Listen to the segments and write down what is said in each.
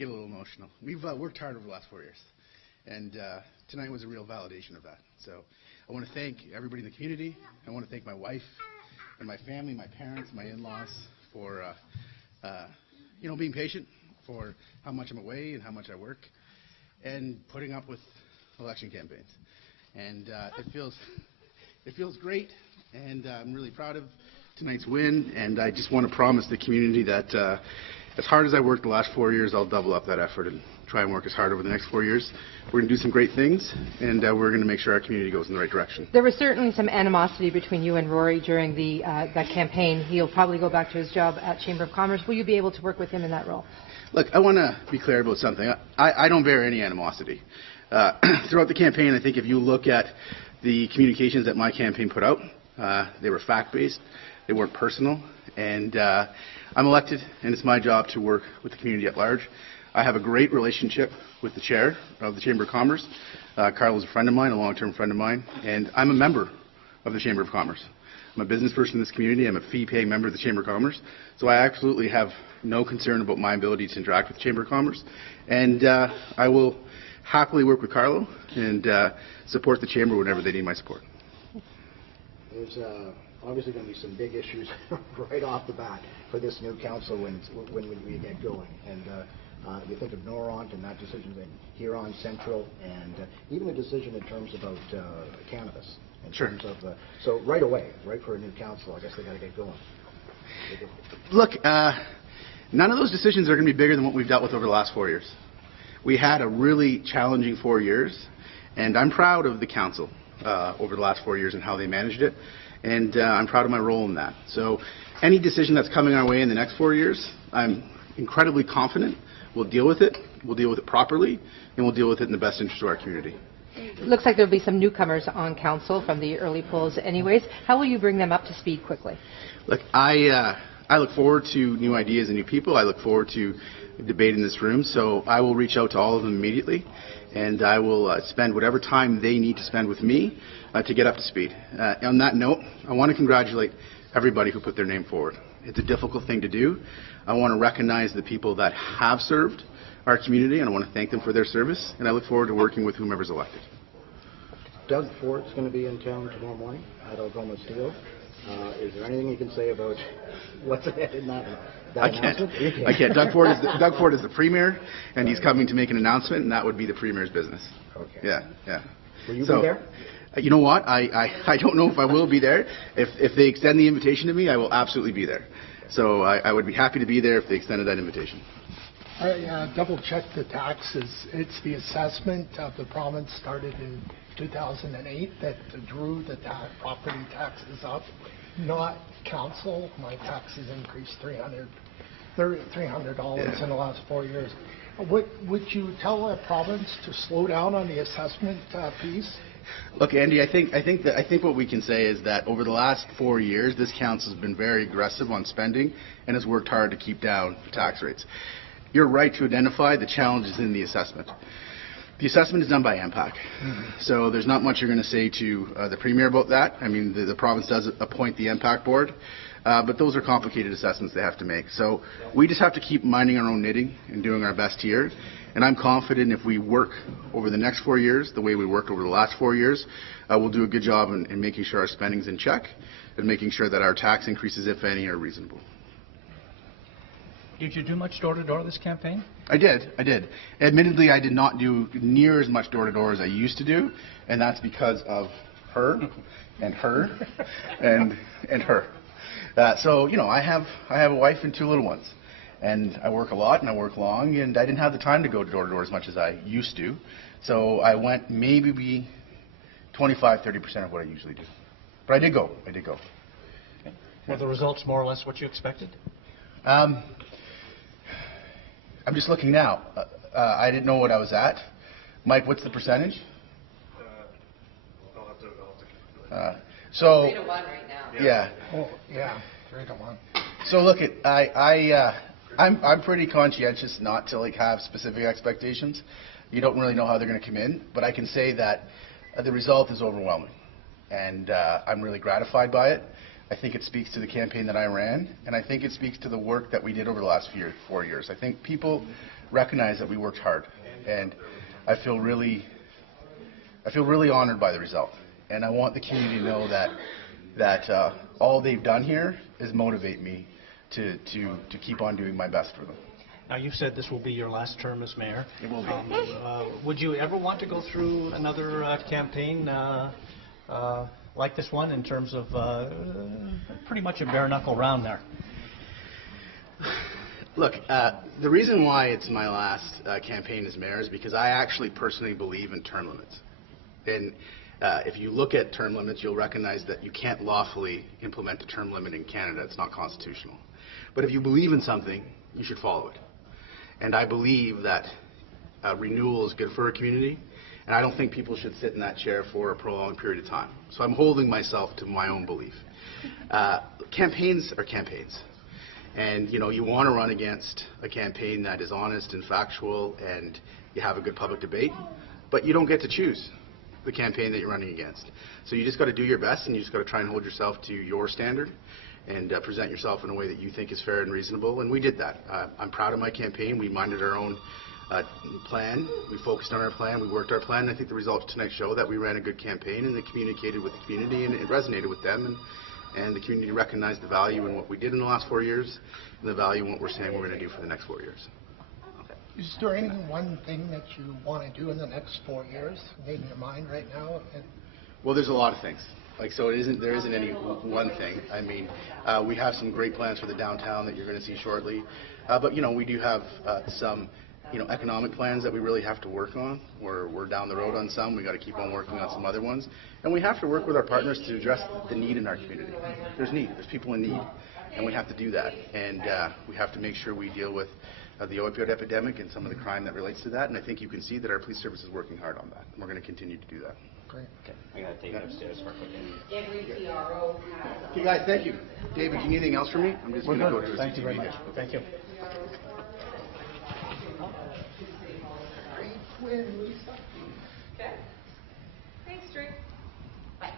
get a little emotional. We've worked hard over the last 4 years, and tonight was a real validation of that. So I want to thank everybody in the community. I want to thank my wife and my family, my parents, my in-laws for being patient, for how much I'm away and how much I work, and putting up with election campaigns. And it feels great, and I'm really proud of tonight's win. And I just want to promise the community that as hard as I worked the last 4 years, I'll double up that effort and try and work as hard over the next 4 years. We're going to do some great things, and we're going to make sure our community goes in the right direction. There was certainly some animosity between you and Rory during that campaign. He'll probably go back to his job at Chamber of Commerce. Will you be able to work with him in that role? Look, I want to be clear about something. I don't bear any animosity. Throughout the campaign, I think if you look at the communications that my campaign put out, they were fact-based, they weren't personal, and I'm elected, and it's my job to work with the community at large. I have a great relationship with the chair of the Chamber of Commerce. Carl is a friend of mine, a long-term friend of mine, and I'm a member of the Chamber of Commerce. I'm a business person in this community. I'm a fee-paying member of the Chamber of Commerce, so I absolutely have no concern about my ability to interact with the Chamber of Commerce, and I will happily work with Carlo and support the Chamber whenever they need my support. There's obviously going to be some big issues right off the bat for this new council when we get going. And you think of Noront and that decision in Huron Central, and even a decision in terms about cannabis. In sure. Terms of so right away, right for a new council, I guess they got to get going. Look, none of those decisions are going to be bigger than what we've dealt with over the last 4 years. We had a really challenging 4 years, and I'm proud of the council over the last 4 years and how they managed it, and I'm proud of my role in that. So any decision that's coming our way in the next 4 years, I'm incredibly confident we'll deal with it properly, and we'll deal with it in the best interest of our community. It looks like there'll be some newcomers on council from the early polls anyways. How will you bring them up to speed quickly? Look, I look forward to new ideas and new people. I look forward to debate in this room, so I will reach out to all of them immediately, and I will spend whatever time they need to spend with me to get up to speed. On that note, I want to congratulate everybody who put their name forward. It's a difficult thing to do. I want to recognize the people that have served our community, and I want to thank them for their service, and I look forward to working with whomever's elected. Doug Fort's going to be in town tomorrow morning at Algoma Steel. Is there anything you can say about what's ahead in that announcement? I can't. Doug Fort is the premier, and he's coming to make an announcement, and that would be the premier's business. Okay. Yeah. Will you be there? You know what? I don't know if I will be there. If they extend the invitation to me, I will absolutely be there. So I would be happy to be there if they extended that invitation. I double-checked the taxes. It's the assessment of the province started in 2008 that drew the property taxes up, not council. My taxes increased $300 in the last 4 years. Would you tell the province to slow down on the assessment piece? Look, Andy, I think what we can say is that over the last 4 years, this council has been very aggressive on spending and has worked hard to keep down tax rates. You're right to identify the challenges in the assessment. The assessment is done by MPAC, so there's not much you're going to say to the Premier about that. I mean, the province does appoint the MPAC board, but those are complicated assessments they have to make. So we just have to keep minding our own knitting and doing our best here. And I'm confident if we work over the next 4 years the way we worked over the last 4 years, we'll do a good job in making sure our spending's in check and making sure that our tax increases, if any, are reasonable. Did you do much door-to-door this campaign? I did. Admittedly, I did not do near as much door-to-door as I used to do, and that's because of her and her and her. So, I have a wife and 2 little ones, and I work a lot and I work long, and I didn't have the time to go door-to-door as much as I used to. So I went maybe 25-30% of what I usually do. But I did go. Okay. Were the results more or less what you expected? I'm just looking now. I didn't know what I was at. Mike, what's the percentage? I'll have to. 3-1 right now. Yeah. Oh, yeah, 3-1. So look, I'm pretty conscientious not to have specific expectations. You don't really know how they're going to come in, but I can say that the result is overwhelming, and I'm really gratified by it. I think it speaks to the campaign that I ran, and I think it speaks to the work that we did over the last 4 years. I think people recognize that we worked hard, and I feel really honored by the result. And I want the community to know that all they've done here is motivate me to keep on doing my best for them. Now, you said this will be your last term as mayor. It will be. Would you ever want to go through another campaign like this one in terms of pretty much a bare-knuckle round there? Look, the reason why it's my last campaign as mayor is because I actually personally believe in term limits. And if you look at term limits, you'll recognize that you can't lawfully implement a term limit in Canada. It's not constitutional. But if you believe in something, you should follow it. And I believe that renewal is good for a community, and I don't think people should sit in that chair for a prolonged period of time. So I'm holding myself to my own belief. Campaigns are campaigns. And, you know, you want to run against a campaign that is honest and factual and you have a good public debate, but you don't get to choose the campaign that you're running against. So you just got to do your best, and you just got to try and hold yourself to your standard and present yourself in a way that you think is fair and reasonable, and we did that. I'm proud of my campaign. We minded our own plan. We focused on our plan. We worked our plan, and I think the results tonight show that we ran a good campaign, and it communicated with the community, and it resonated with them, and the community recognized the value in what we did in the last 4 years and the value in what we're saying we're going to do for the next 4 years. Is there any one thing that you want to do in the next 4 years in your mind right now? Well, there's a lot of things. There isn't any one thing. I mean, we have some great plans for the downtown that you're going to see shortly. But, you know, we do have some, economic plans that we really have to work on. We're down the road on some. We got to keep on working on some other ones. And we have to work with our partners to address the need in our community. There's need. There's people in need. And we have to do that. And we have to make sure we deal with the opioid epidemic and some of the crime that relates to that. And I think you can see that our police service is working hard on that. And we're going to continue to do that. Great. Okay, I'm going to take it upstairs for a quick interview. Okay, guys, thank you. David, do you need anything else from me? I'm just going to go to the Thank you very CTV. much. Thank you. Okay. Thanks, Drew. Bye.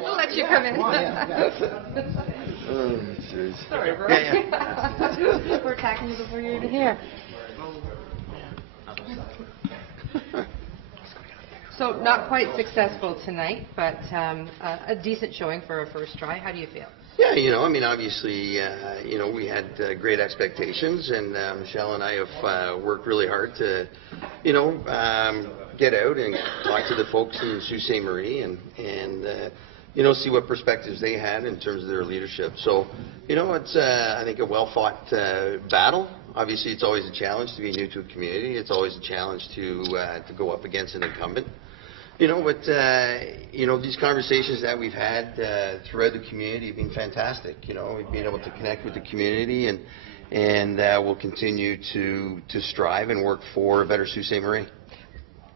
We'll let you come in. Sorry, Rory. We're attacking you before you're even here. So not quite successful tonight, but a decent showing for a first try. How do you feel? Yeah, I mean, obviously, we had great expectations, and Michelle and I have worked really hard to, get out and talk to the folks in Sault Ste. Marie and see what perspectives they had in terms of their leadership. So, it's, I think, a well-fought battle. Obviously, it's always a challenge to be new to a community. It's always a challenge to go up against an incumbent. But these conversations that we've had throughout the community have been fantastic. We've been able to connect with the community, and we'll continue to strive and work for a better Sault Ste. Marie.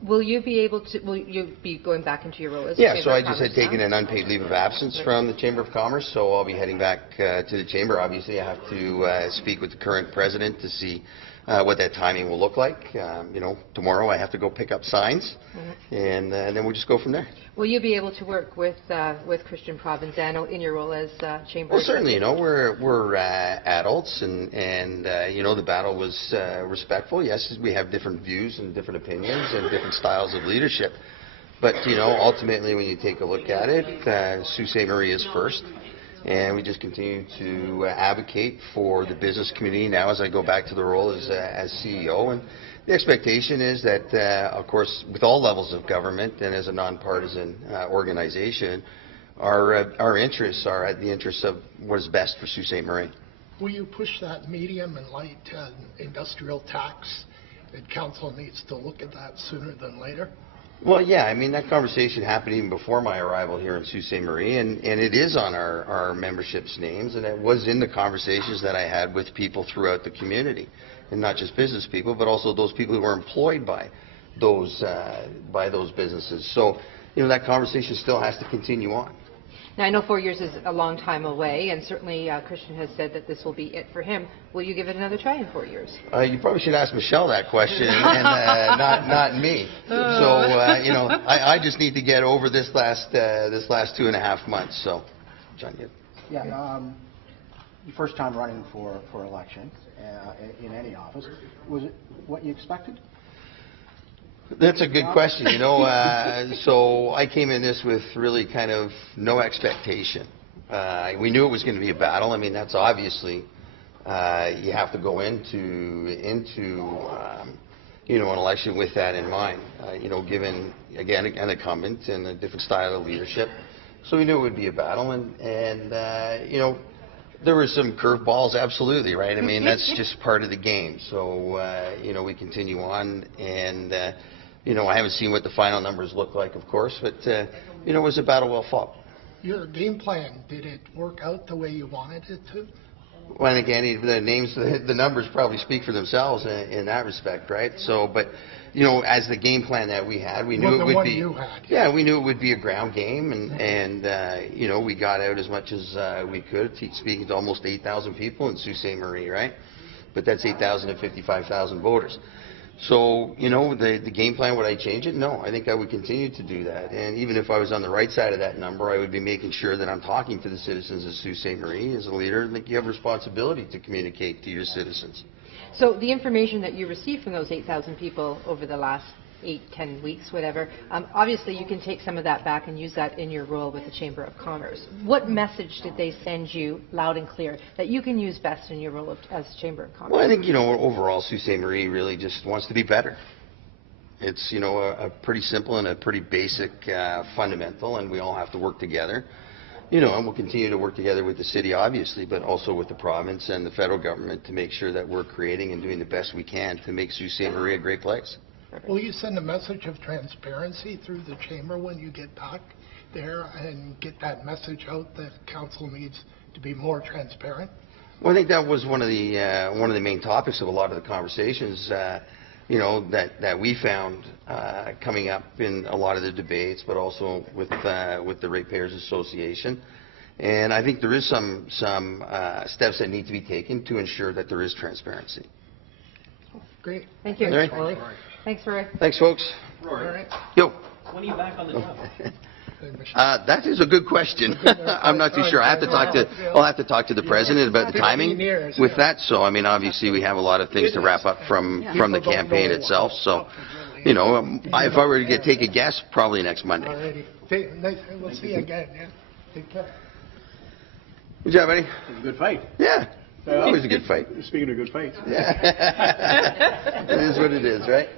Will you be going back into your role as Yeah, Chamber so of I just Commerce had taken now? an unpaid leave of absence from the Chamber of Commerce, so I'll be heading back to the Chamber. Obviously, I have to speak with the current president to see what that timing will look like. Tomorrow I have to go pick up signs, and then we'll just go from there. Will you be able to work with Christian Provenzano in your role as Chamber? Well, certainly. We're adults, and the battle was respectful. Yes, we have different views and different opinions and different styles of leadership. But ultimately, when you take a look at it, Sault Ste. Marie is first. And we just continue to advocate for the business community now as I go back to the role as CEO. And the expectation is that, of course, with all levels of government and as a nonpartisan organization, our interests are at the interests of what is best for Sault Ste. Marie. Will you push that medium and light industrial tax? And council needs to look at that sooner than later. Well, yeah, I mean, that conversation happened even before my arrival here in Sault Ste. Marie, and it is on our membership's names, and it was in the conversations that I had with people throughout the community, and not just business people, but also those people who are employed by those businesses. So, that conversation still has to continue on. Now, I know 4 years is a long time away, and certainly Christian has said that this will be it for him. Will you give it another try in 4 years? You probably should ask Michelle that question, and not me. So, I just need to get over this last 2.5 months. So, John, you. Yeah, your first time running for election in any office, was it what you expected? That's a good question. So I came in this with really kind of no expectation. We knew it was going to be a battle. I mean, that's obviously you have to go into an election with that in mind. Given again an incumbent and a different style of leadership, so we knew it would be a battle, and there were some curveballs, absolutely, right? I mean, that's just part of the game. So we continue on, and I haven't seen what the final numbers look like, of course, but it was a battle well fought. Your game plan, did it work out the way you wanted it to? Well, again, the numbers probably speak for themselves in that respect, right? So, but as the game plan that we had, we knew it would be. You had. Yeah, we knew it would be a ground game, and we got out as much as we could, speaking to almost 8,000 people in Sault Ste. Marie, right? But that's 8,000 to 55,000 voters. So, the game plan, would I change it? No, I think I would continue to do that. And even if I was on the right side of that number, I would be making sure that I'm talking to the citizens of Sault Ste. Marie as a leader. I think you have a responsibility to communicate to your citizens. So the information that you received from those 8,000 people over the last 8-10 weeks, whatever, obviously you can take some of that back and use that in your role with the Chamber of Commerce. What message did they send you loud and clear that you can use best in your role as Chamber of Commerce? Well, I think, overall Sault Ste. Marie really just wants to be better. It's, a pretty simple and a pretty basic fundamental, and we all have to work together. And we'll continue to work together with the city, obviously, but also with the province and the federal government to make sure that we're creating and doing the best we can to make Sault Ste. Marie a great place. Will you send a message of transparency through the chamber when you get back there and get that message out that council needs to be more transparent? Well, I think that was one of the main topics of a lot of the conversations, that we found coming up in a lot of the debates, but also with the Ratepayers Association. And I think there is some steps that need to be taken to ensure that there is transparency. Great. Thank you. All right. Thanks, Rory. Thanks, folks. Rory, Yo. when are you back on the job? Michelle? That is a good question. I'm not too sure. I'll have to talk to the president about the timing with that. So, I mean, obviously, we have a lot of things to wrap up from the campaign itself. So, you know, if I were to take a guess, probably next Monday. Alrighty. We'll see you again, yeah? Take care. Good job, buddy. It was a good fight. Yeah. Always a good fight. Speaking of good fights. Yeah. It is what it is, right?